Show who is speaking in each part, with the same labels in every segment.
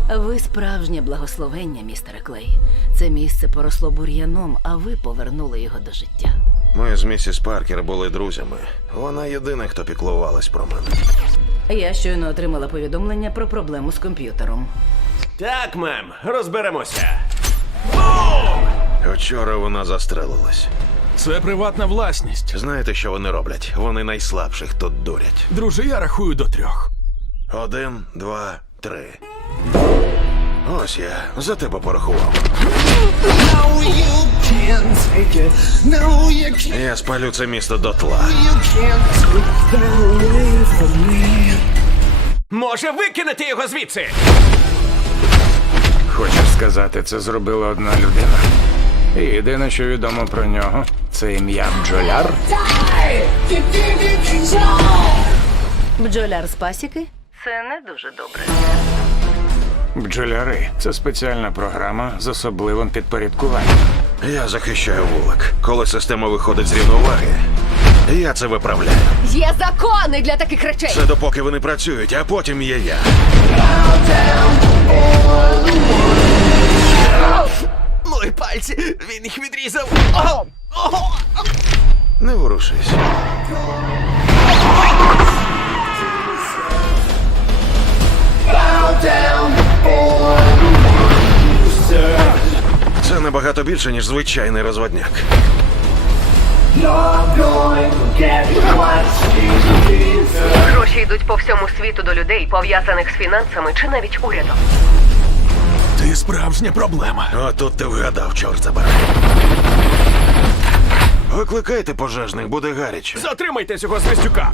Speaker 1: Ви справжнє благословення, містере Клей. Це місце поросло бур'яном, а ви повернули його до життя.
Speaker 2: Ми з місіс Паркер були друзями. Вона єдина, хто піклувалась про мене.
Speaker 1: Я щойно отримала повідомлення про проблему з комп'ютером.
Speaker 3: Так, мем, розберемося.
Speaker 2: Вчора вона застрелилась.
Speaker 4: Це приватна власність.
Speaker 2: Знаєте, що вони роблять? Вони найслабших тут дурять.
Speaker 4: Друже, я рахую до 3.
Speaker 2: 1, 2, 3. Ось я за тебе порахував.
Speaker 5: No, you can't take it. No, you can't.
Speaker 2: Я спалю це місто дотла.
Speaker 5: You can't take that away from me.
Speaker 3: Може, викинути його звідси?
Speaker 6: Хочеш сказати, це зробила одна людина? І єдине, що відомо про нього, це ім'я Бджоляр.
Speaker 5: Die! You did it all!
Speaker 1: Бджоляр з пасіки? Це не дуже добре.
Speaker 6: Бджоляри – це спеціальна програма з особливим підпорядкуванням.
Speaker 2: Я захищаю вулик. Коли система виходить з рівноваги, я це виправляю.
Speaker 7: Є закони для таких речей.
Speaker 2: Це допоки вони працюють, а потім є я.
Speaker 3: Мої пальці, він їх відрізав.
Speaker 2: Не ворушись. Це набагато більше, ніж звичайний розводняк.
Speaker 5: You're going to get what you deserve.
Speaker 7: Гроші йдуть по всьому світу до людей, пов'язаних з фінансами чи навіть урядом.
Speaker 4: Ти справжня проблема.
Speaker 2: О, тут ти вгадав, чорт забирай. Викликайте пожежних, буде гаряче.
Speaker 3: Затримайте цього звістюка.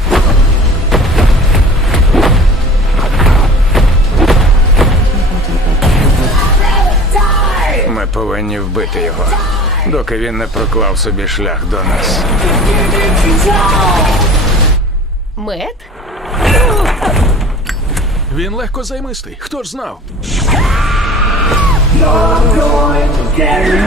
Speaker 6: Ми повинні вбити його, доки він не проклав собі шлях до нас.
Speaker 7: Мет?
Speaker 4: Він легко займистий. Хто ж знав?
Speaker 5: You're going to get